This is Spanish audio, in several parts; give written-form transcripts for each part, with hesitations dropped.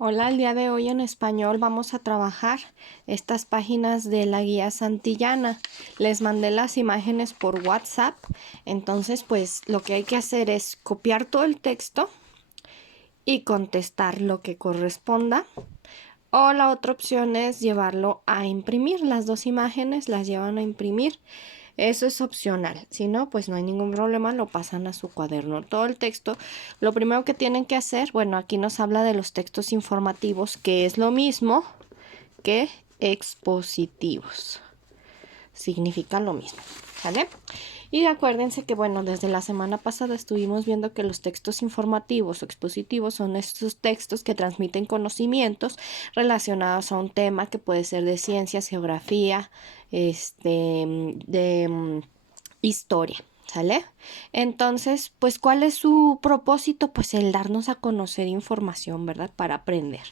Hola, el día de hoy en español vamos a trabajar estas páginas de la guía Santillana. Les mandé las imágenes por WhatsApp, entonces pues lo que hay que hacer es copiar todo el texto y contestar lo que corresponda. O la otra opción es llevarlo a imprimir. Las dos imágenes las llevan a imprimir. Eso es opcional. Si no, pues no hay ningún problema, lo pasan a su cuaderno. Todo el texto, lo primero que tienen que hacer, bueno, aquí nos habla de los textos informativos, que es lo mismo que expositivos. Significa lo mismo, ¿vale? Y acuérdense que, bueno, desde la semana pasada estuvimos viendo que los textos informativos o expositivos son estos textos que transmiten conocimientos relacionados a un tema que puede ser de ciencias, geografía, de historia. ¿Sale? Entonces, pues, ¿cuál es su propósito? Pues el darnos a conocer información, ¿verdad? Para aprender.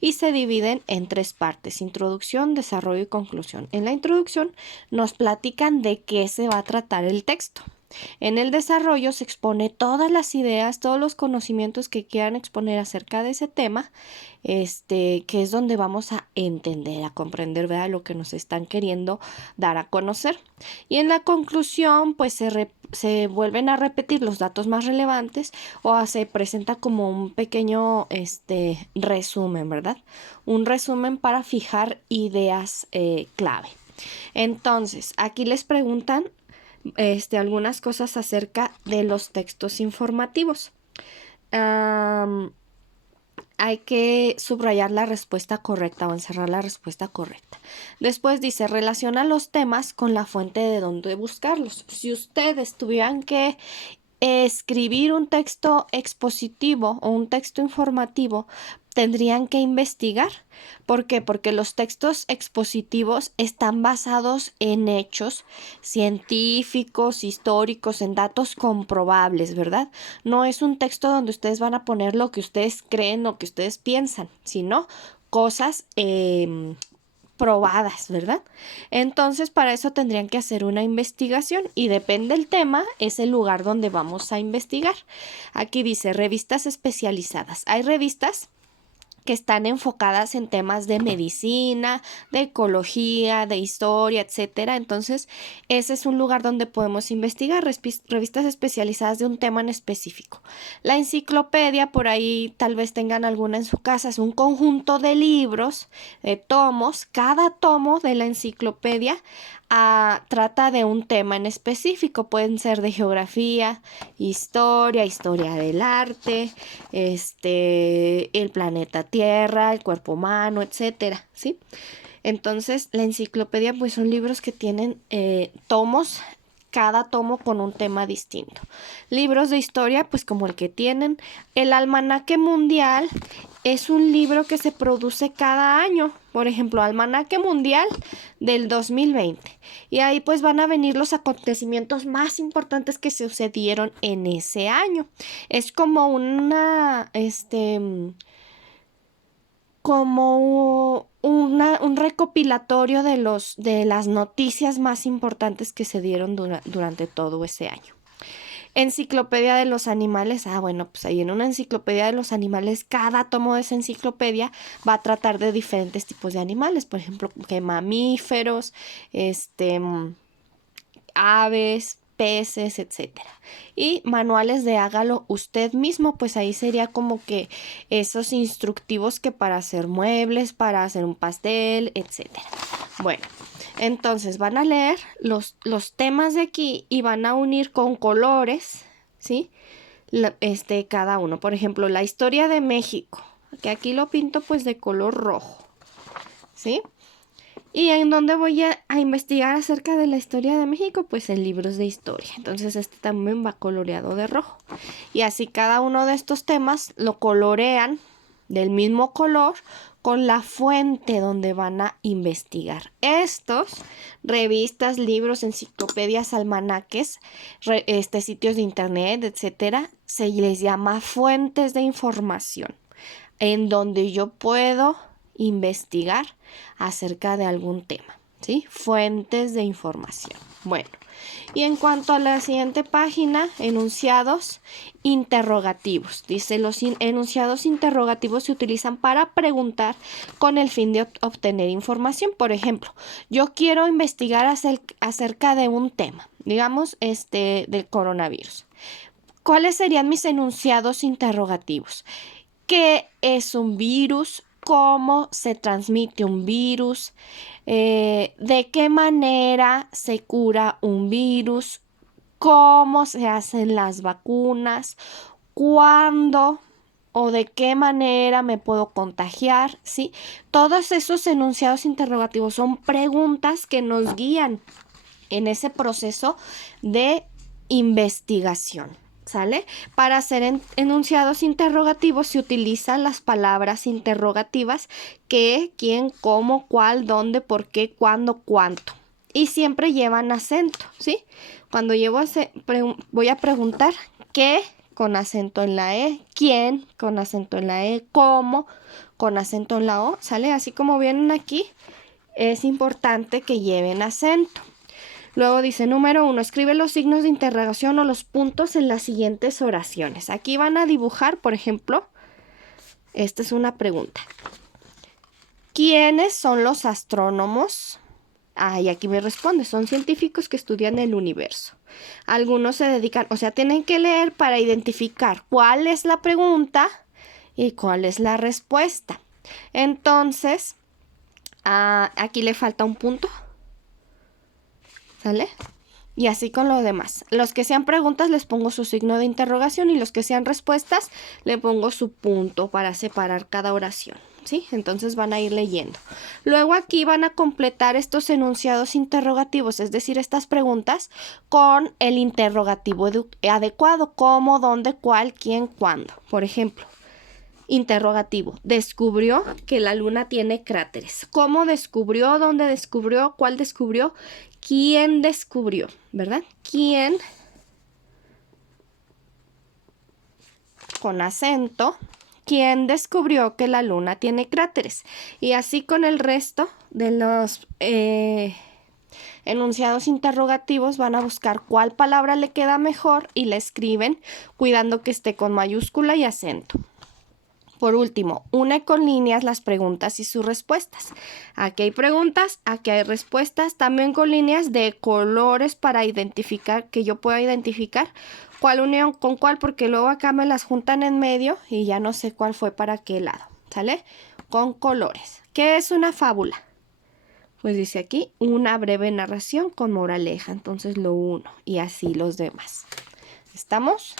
Y se dividen en tres partes: introducción, desarrollo y conclusión. En la introducción nos platican de qué se va a tratar el texto. En el desarrollo se expone todas las ideas, todos los conocimientos que quieran exponer acerca de ese tema, que es donde vamos a entender, a comprender, ¿verdad?, lo que nos están queriendo dar a conocer. Y en la conclusión, pues se vuelven a repetir los datos más relevantes o se presenta como un pequeño resumen, ¿verdad? Un resumen para fijar ideas clave. Entonces, aquí les preguntan algunas cosas acerca de los textos informativos. Hay que subrayar la respuesta correcta o encerrar la respuesta correcta. Después dice, relaciona los temas con la fuente de donde buscarlos. Si ustedes tuvieran que escribir un texto expositivo o un texto informativo, tendrían que investigar. ¿Por qué? Porque los textos expositivos están basados en hechos científicos, históricos, en datos comprobables, ¿verdad? No es un texto donde ustedes van a poner lo que ustedes creen, lo que ustedes piensan, sino cosas probadas, ¿verdad? Entonces, para eso tendrían que hacer una investigación y depende del tema, es el lugar donde vamos a investigar. Aquí dice revistas especializadas. Hay revistas que están enfocadas en temas de medicina, de ecología, de historia, etcétera. Entonces, ese es un lugar donde podemos investigar revistas especializadas de un tema en específico. La enciclopedia, por ahí tal vez tengan alguna en su casa, es un conjunto de libros, de tomos. Cada tomo de la enciclopedia trata de un tema en específico. Pueden ser de geografía, historia del arte, el planeta Tierra, el cuerpo humano, etcétera, ¿sí? Entonces, la enciclopedia, pues, son libros que tienen tomos, cada tomo con un tema distinto. Libros de historia, pues como el que tienen. El Almanaque Mundial es un libro que se produce cada año. Por ejemplo, Almanaque Mundial del 2020. Y ahí pues van a venir los acontecimientos más importantes que sucedieron en ese año. Es como un recopilatorio de las noticias más importantes que se dieron durante todo ese año. Enciclopedia de los animales. Bueno, pues ahí en una enciclopedia de los animales, cada tomo de esa enciclopedia va a tratar de diferentes tipos de animales. Por ejemplo, que mamíferos, aves, peces, etcétera. Y manuales de hágalo usted mismo, pues ahí sería como que esos instructivos que para hacer muebles, para hacer un pastel, etcétera. Bueno, entonces van a leer los temas de aquí y van a unir con colores, ¿sí? Cada uno. Por ejemplo, la historia de México, que aquí lo pinto pues de color rojo, ¿sí? ¿Y en dónde voy a investigar acerca de la historia de México? Pues en libros de historia. Entonces también va coloreado de rojo. Y así cada uno de estos temas lo colorean del mismo color con la fuente donde van a investigar. Estos, revistas, libros, enciclopedias, almanaques, sitios de internet, etcétera, se les llama fuentes de información, en donde yo puedo investigar acerca de algún tema. ¿sí? Fuentes de información. Bueno, y en cuanto a la siguiente página, enunciados interrogativos. Dice, los enunciados interrogativos se utilizan para preguntar con el fin de obtener información. Por ejemplo, yo quiero investigar acerca de un tema, digamos, del coronavirus. ¿Cuáles serían mis enunciados interrogativos? ¿Qué es un virus? ¿Cómo se transmite un virus? ¿De qué manera se cura un virus? ¿Cómo se hacen las vacunas? ¿Cuándo o de qué manera me puedo contagiar? ¿Sí? Todos esos enunciados interrogativos son preguntas que nos guían en ese proceso de investigación. ¿Sale? Para hacer enunciados interrogativos se utilizan las palabras interrogativas qué, quién, cómo, cuál, dónde, por qué, cuándo, cuánto. Y siempre llevan acento, ¿sí? Cuando voy a preguntar qué con acento en la E, quién con acento en la E, cómo con acento en la O, ¿sale? Así como vienen aquí, es importante que lleven acento. Luego dice, número 1, escribe los signos de interrogación o los puntos en las siguientes oraciones. Aquí van a dibujar, por ejemplo, esta es una pregunta. ¿Quiénes son los astrónomos? Y aquí me responde, son científicos que estudian el universo. Algunos se dedican, o sea, tienen que leer para identificar cuál es la pregunta y cuál es la respuesta. Entonces, aquí le falta un punto. ¿Sale? Y así con lo demás. Los que sean preguntas les pongo su signo de interrogación y los que sean respuestas le pongo su punto para separar cada oración, ¿sí? Entonces van a ir leyendo. Luego aquí van a completar estos enunciados interrogativos, es decir, estas preguntas con el interrogativo adecuado, cómo, dónde, cuál, quién, cuándo. Por ejemplo, interrogativo. Descubrió que la luna tiene cráteres. ¿Cómo descubrió? ¿Dónde descubrió? ¿Cuál descubrió? ¿Quién descubrió? ¿Verdad? ¿Quién? Con acento. ¿Quién descubrió que la luna tiene cráteres? Y así con el resto de los enunciados interrogativos van a buscar cuál palabra le queda mejor y la escriben cuidando que esté con mayúscula y acento. Por último, une con líneas las preguntas y sus respuestas. Aquí hay preguntas, aquí hay respuestas, también con líneas de colores para identificar, que yo pueda identificar cuál unión con cuál, porque luego acá me las juntan en medio y ya no sé cuál fue para qué lado, ¿sale? Con colores. ¿Qué es una fábula? Pues dice aquí, una breve narración con moraleja, entonces lo uno y así los demás. ¿Estamos?